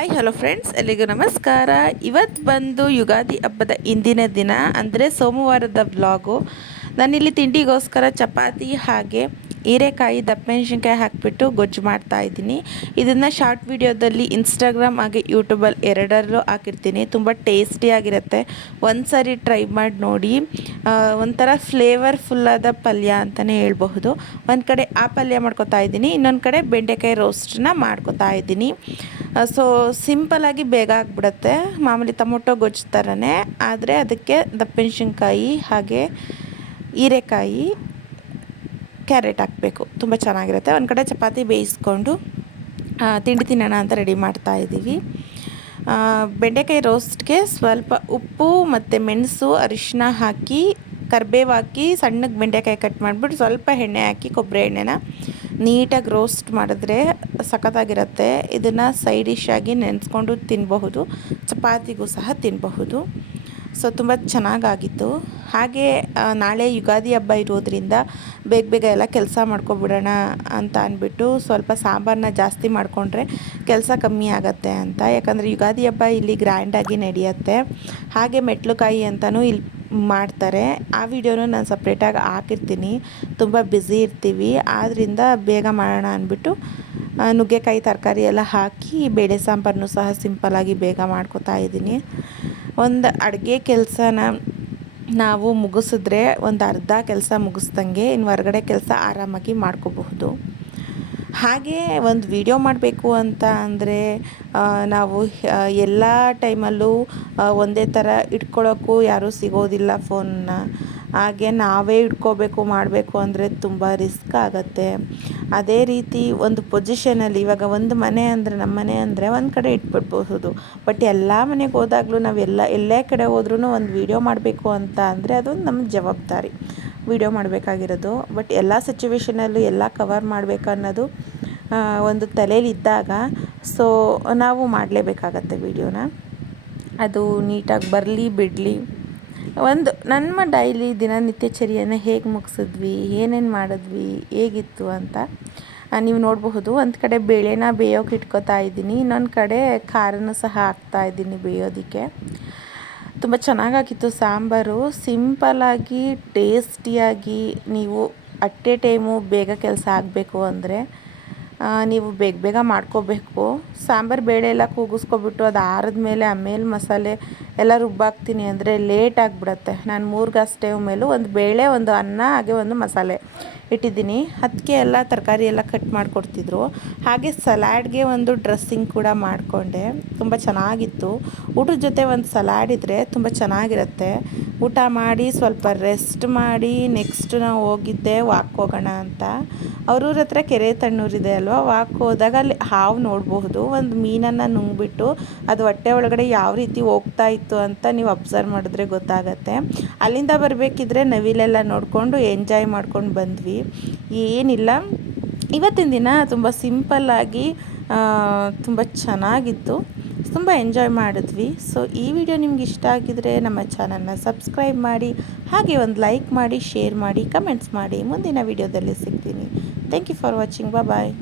Hi hello friends ಎಲ್ಲಿಗೂ ನಮಸ್ಕಾರ. ಇವತ್ತು ಬಂದು ಯುಗಾದಿ ಹಬ್ಬದ ಇಂದಿನ ದಿನ, ಅಂದರೆ ಸೋಮವಾರದ ಬ್ಲಾಗು ನಾನಿಲ್ಲಿ ತಿಂಡಿಗೋಸ್ಕರ ಚಪಾತಿ ಹಾಗೆ ಹೀರೆಕಾಯಿ ದಪ್ಪಮೆಣ್ಸಿನ್ಕಾಯಿ ಹಾಕಿಬಿಟ್ಟು ಗೊಜ್ಜು ಮಾಡ್ತಾ ಇದ್ದೀನಿ. ಇದನ್ನು ಶಾರ್ಟ್ ವಿಡಿಯೋದಲ್ಲಿ ಇನ್ಸ್ಟಾಗ್ರಾಮ್ ಹಾಗೆ ಯೂಟ್ಯೂಬಲ್ಲಿ ಎರಡರಲ್ಲೂ ಹಾಕಿರ್ತೀನಿ. ತುಂಬ ಟೇಸ್ಟಿಯಾಗಿರುತ್ತೆ ಒಂದು ಸಾರಿ ಟ್ರೈ ಮಾಡಿ ನೋಡಿ. ಒಂಥರ ಫ್ಲೇವರ್ಫುಲ್ಲಾದ ಪಲ್ಯ ಅಂತಲೇ ಹೇಳ್ಬಹುದು. ಒಂದು ಕಡೆ ಆ ಪಲ್ಯ ಮಾಡ್ಕೊತಾ ಇದ್ದೀನಿ. ಇನ್ನೊಂದು ಕಡೆ ಬೆಂಡೆಕಾಯಿ ರೋಸ್ಟನ್ನ ಮಾಡ್ಕೊತಾ ಇದ್ದೀನಿ. ಸೊ ಸಿಂಪಲಾಗಿ ಬೇಗ ಆಗಿಬಿಡುತ್ತೆ. ಮಾಮೂಲಿ ಟೊಮೊಟೊ ಗೊಜ್ಜು ಥರನೇ ಆದರೆ ಅದಕ್ಕೆ ದಪ್ಪೆಣಸಿನ್ಕಾಯಿ ಹಾಗೆ ಹೀರೆಕಾಯಿ ಕ್ಯಾರೆಟ್ ಹಾಕಬೇಕು. ತುಂಬ ಚೆನ್ನಾಗಿರುತ್ತೆ. ಒಂದು ಕಡೆ ಚಪಾತಿ ಬೇಯಿಸ್ಕೊಂಡು ತಿಂಡಿ ತಿನ್ನೋಣ ಅಂತ ರೆಡಿ ಮಾಡ್ತಾ ಇದ್ದೀವಿ. ಬೆಂಡೆಕಾಯಿ ರೋಸ್ಟ್ಗೆ ಸ್ವಲ್ಪ ಉಪ್ಪು ಮತ್ತು ಮೆಣಸು ಅರಿಶಿನ ಹಾಕಿ, ಕರ್ಬೇವು ಹಾಕಿ, ಸಣ್ಣಗೆ ಬೆಂಡೆಕಾಯಿ ಕಟ್ ಮಾಡಿಬಿಟ್ಟು ಸ್ವಲ್ಪ ಎಣ್ಣೆ ಹಾಕಿ ಕೊಬ್ಬರಿ ಎಣ್ಣೆನ ನೀಟಾಗಿ ರೋಸ್ಟ್ ಮಾಡಿದ್ರೆ ಸಖತ್ತಾಗಿರುತ್ತೆ. ಇದನ್ನು ಸೈಡ್ ಡಿಶ್ ಆಗಿ ನೆನೆಸ್ಕೊಂಡು ತಿನ್ನಬಹುದು ಚಪಾತಿಗೂ ಸಹ ತಿನ್ನಬಹುದು ಸೊ ತುಂಬ ಚೆನ್ನಾಗಾಗಿತ್ತು. ಹಾಗೆ ನಾಳೆ ಯುಗಾದಿ ಹಬ್ಬ ಇರೋದ್ರಿಂದ ಬೇಗ ಬೇಗ ಎಲ್ಲ ಕೆಲಸ ಮಾಡ್ಕೊಬಿಡೋಣ ಅಂತ ಅಂದ್ಬಿಟ್ಟು ಸ್ವಲ್ಪ ಸಾಂಬಾರನ್ನ ಜಾಸ್ತಿ ಮಾಡಿಕೊಂಡ್ರೆ ಕೆಲಸ ಕಮ್ಮಿ ಆಗುತ್ತೆ ಅಂತ. ಯಾಕಂದರೆ ಯುಗಾದಿ ಹಬ್ಬ ಇಲ್ಲಿ ಗ್ರ್ಯಾಂಡಾಗಿ ನಡೆಯುತ್ತೆ. ಹಾಗೆ ಮೆಟ್ಲುಕಾಯಿ ಅಂತಲೂ ಇಲ್ಲಿ ಮಾಡ್ತಾರೆ. ಆ ವಿಡಿಯೋನು ನಾನು ಸಪ್ರೇಟಾಗಿ ಹಾಕಿರ್ತೀನಿ. ತುಂಬ ಬ್ಯುಸಿ ಇರ್ತೀವಿ. ಆದ್ದರಿಂದ ಬೇಗ ಮಾಡೋಣ ಅಂದ್ಬಿಟ್ಟು ನುಗ್ಗೆಕಾಯಿ, ತರಕಾರಿ ಎಲ್ಲ ಹಾಕಿ ಬೇಳೆ ಸಾಂಬಾರನ್ನು ಸಹ ಸಿಂಪಲ್ಲಾಗಿ ಬೇಗ ಮಾಡ್ಕೊತಾ ಇದ್ದೀನಿ. ಒಂದು ಅಡುಗೆ ಕೆಲಸನ ನಾವು ಮುಗಿಸಿದ್ರೆ ಒಂದು ಅರ್ಧ ಕೆಲಸ ಮುಗಿಸ್ದಂಗೆ ಇನ್ನು ಹೊರಗಡೆ ಕೆಲಸ ಆರಾಮಾಗಿ ಮಾಡ್ಕೋಬಹುದು. ಹಾಗೆ ಒಂದು ವಿಡಿಯೋ ಮಾಡಬೇಕು ಅಂತ ಅಂದರೆ ನಾವು ಎಲ್ಲ ಟೈಮಲ್ಲೂ ಒಂದೇ ಥರ ಇಟ್ಕೊಳ್ಳೋಕ್ಕೂ ಯಾರೂ ಸಿಗೋದಿಲ್ಲ ಫೋನ್ನ ಹಾಗೆ ನಾವೇ ಇಟ್ಕೋಬೇಕು, ಮಾಡಬೇಕು ಅಂದರೆ ತುಂಬ ರಿಸ್ಕ್ ಆಗುತ್ತೆ. ಅದೇ ರೀತಿ ಒಂದು ಪೊಸಿಷನಲ್ಲಿ ಇವಾಗ ಒಂದು ಮನೆ ಅಂದರೆ ನಮ್ಮ ಮನೆ ಅಂದರೆ ಒಂದು ಕಡೆ ಇಟ್ಬಿಡ್ಬಹುದು. ಬಟ್ ಎಲ್ಲ ಮನೆಗೆ ಹೋದಾಗಲೂ ನಾವೆಲ್ಲ ಎಲ್ಲೇ ಕಡೆ ಹೋದ್ರೂ ಒಂದು ವೀಡಿಯೋ ಮಾಡಬೇಕು ಅಂತ ಅಂದರೆ ಅದೊಂದು ನಮ್ಮ ಜವಾಬ್ದಾರಿ. ವೀಡಿಯೋ ಮಾಡಬೇಕಾಗಿರೋದು. ಬಟ್ ಎಲ್ಲ ಸಿಚುವೇಷನಲ್ಲೂ ಎಲ್ಲ ಕವರ್ ಮಾಡಬೇಕನ್ನೋದು ಒಂದು ತಲೆಯಲ್ಲಿದ್ದಾಗ ಸೊ ನಾವು ಮಾಡಲೇಬೇಕಾಗತ್ತೆ ವೀಡಿಯೋನ ಅದು ನೀಟಾಗಿ ಬರಲಿ, ಬಿಡಲಿ. ಒಂದು ನಮ್ಮ ಡೈಲಿ ದಿನನಿತ್ಯಚರಿಯನ್ನು ಹೇಗೆ ಮುಗಿಸಿದ್ವಿ, ಏನೇನು ಮಾಡಿದ್ವಿ, ಹೇಗಿತ್ತು ಅಂತ ನೀವು ನೋಡಬಹುದು. ಒಂದು ಕಡೆ ಬೇಳೆನ ಬೇಯೋಕೆ ಇಟ್ಕೋತಾ ಇದ್ದೀನಿ, ಇನ್ನೊಂದು ಕಡೆ ಖಾರನೂ ಸಹ ಹಾಕ್ತಾ ಇದ್ದೀನಿ ಬೇಯೋದಕ್ಕೆ. ತುಂಬ ಚೆನ್ನಾಗಾಗಿತ್ತು ಸಾಂಬಾರು. ಸಿಂಪಲಾಗಿ ಟೇಸ್ಟಿಯಾಗಿ ನೀವು ಅಟ್ ಎ ಟೈಮು ಬೇಗ ಕೆಲಸ ಆಗಬೇಕು ಅಂದರೆ ನೀವು ಬೇಗ ಬೇಗ ಮಾಡ್ಕೋಬೇಕು. ಸಾಂಬಾರು ಬೇಳೆ ಎಲ್ಲ ಕೂಗಿಸ್ಕೊಬಿಟ್ಟು ಅದು ಆರದ ಮೇಲೆ ಆಮೇಲೆ ಮಸಾಲೆ ಎಲ್ಲ ರುಬ್ಬಾಕ್ತೀನಿ ಅಂದರೆ ಲೇಟ್ ಆಗಿಬಿಡತ್ತೆ. ನಾನು ಮೂರು ಗ್ಯಾಸ್ ಸ್ಟೇವ್ ಮೇಲೂ ಒಂದು ಬೇಳೆ, ಒಂದು ಅನ್ನ, ಹಾಗೆ ಒಂದು ಮಸಾಲೆ. ಇಟ್ಟಿದ್ದೀನಿ. ಅದಕ್ಕೆ ಎಲ್ಲ ತರಕಾರಿ ಎಲ್ಲ ಕಟ್ ಮಾಡಿಕೊಡ್ತಿದ್ರು. ಹಾಗೆ ಸಲಾಡ್ಗೆ ಒಂದು ಡ್ರೆಸ್ಸಿಂಗ್ ಕೂಡ ಮಾಡಿಕೊಂಡೆ. ತುಂಬ ಚೆನ್ನಾಗಿತ್ತು. ಊಟದ ಜೊತೆ ಒಂದು ಸಲಾಡ್ ಇದ್ದರೆ ತುಂಬ ಚೆನ್ನಾಗಿರುತ್ತೆ. ಊಟ ಮಾಡಿ ಸ್ವಲ್ಪ ರೆಸ್ಟ್ ಮಾಡಿ ನೆಕ್ಸ್ಟ್ ನಾವು ಹೋಗಿದ್ದೆ ವಾಕ್ ಹೋಗೋಣ ಅಂತ. ಅವ್ರವ್ರ ಹತ್ರ ಕೆರೆ ತಣ್ಣೂರಿದೆ ಅಲ್ವಾ? ವಾಕ್ ಹೋದಾಗ ಅಲ್ಲಿ ಹಾವು ನೋಡಬಹುದು. ಒಂದು ಮೀನನ್ನು ನುಂಗ್ಬಿಟ್ಟು ಅದು ಹೊಟ್ಟೆ ಒಳಗಡೆ ಯಾವ ರೀತಿ ಹೋಗ್ತಾ ಇತ್ತು ಅಂತ ನೀವು ಅಬ್ಸರ್ವ್ ಮಾಡಿದ್ರೆ ಗೊತ್ತಾಗತ್ತೆ. ಅಲ್ಲಿಂದ ಬರಬೇಕಿದ್ರೆ ನವಿಲೆಲ್ಲ ನೋಡಿಕೊಂಡು ಎಂಜಾಯ್ ಮಾಡ್ಕೊಂಡು ಬಂದ್ವಿ. ಏನಿಲ್ಲ. ಇವತ್ತಿನ ದಿನ ತುಂಬ ಸಿಂಪಲ್ಲಾಗಿ ತುಂಬ ಚೆನ್ನಾಗಿತ್ತು. ತುಂಬ ಎಂಜಾಯ್ ಮಾಡಿದ್ವಿ. ಸೊ, ಈ ವಿಡಿಯೋ ನಿಮ್ಗೆ ಇಷ್ಟ ಆಗಿದರೆ ನಮ್ಮ ಚಾನಲ್ನ ಸಬ್ಸ್ಕ್ರೈಬ್ ಮಾಡಿ, ಹಾಗೆ ಒಂದು ಲೈಕ್ ಮಾಡಿ, ಶೇರ್ ಮಾಡಿ, ಕಮೆಂಟ್ಸ್ ಮಾಡಿ. ಮುಂದಿನ ವಿಡಿಯೋದಲ್ಲಿ ಸಿಗ್ತೀನಿ. Thank you for watching. Bye.